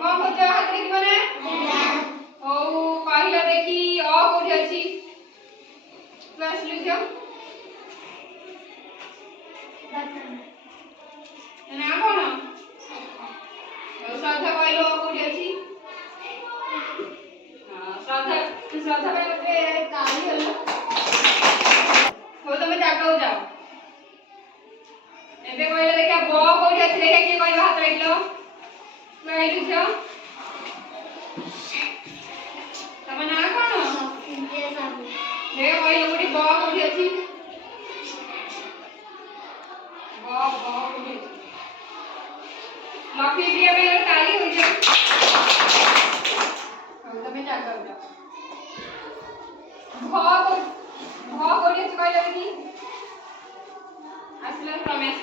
कौन होते हाथ देखी बने ओ पहिला देखी अ कोठी अछि क्लास लिखो ना कोन श्रद्धा पहिलो कोठी अछि हां श्रद्धा पे ताली हलो हो तमे जागा जाओ एबे कहले देखा ब कोठी अछि देखा के कहबा हाथ रखलो कहलु छ तमे ना कोन ये साबु हे कहले कोठी ब कोठी अछि ब कोठी लकी दिया पे ताली हो जाए हो तमे जागा जाओ भ कोठी अछि कहले देखी आसले रमेश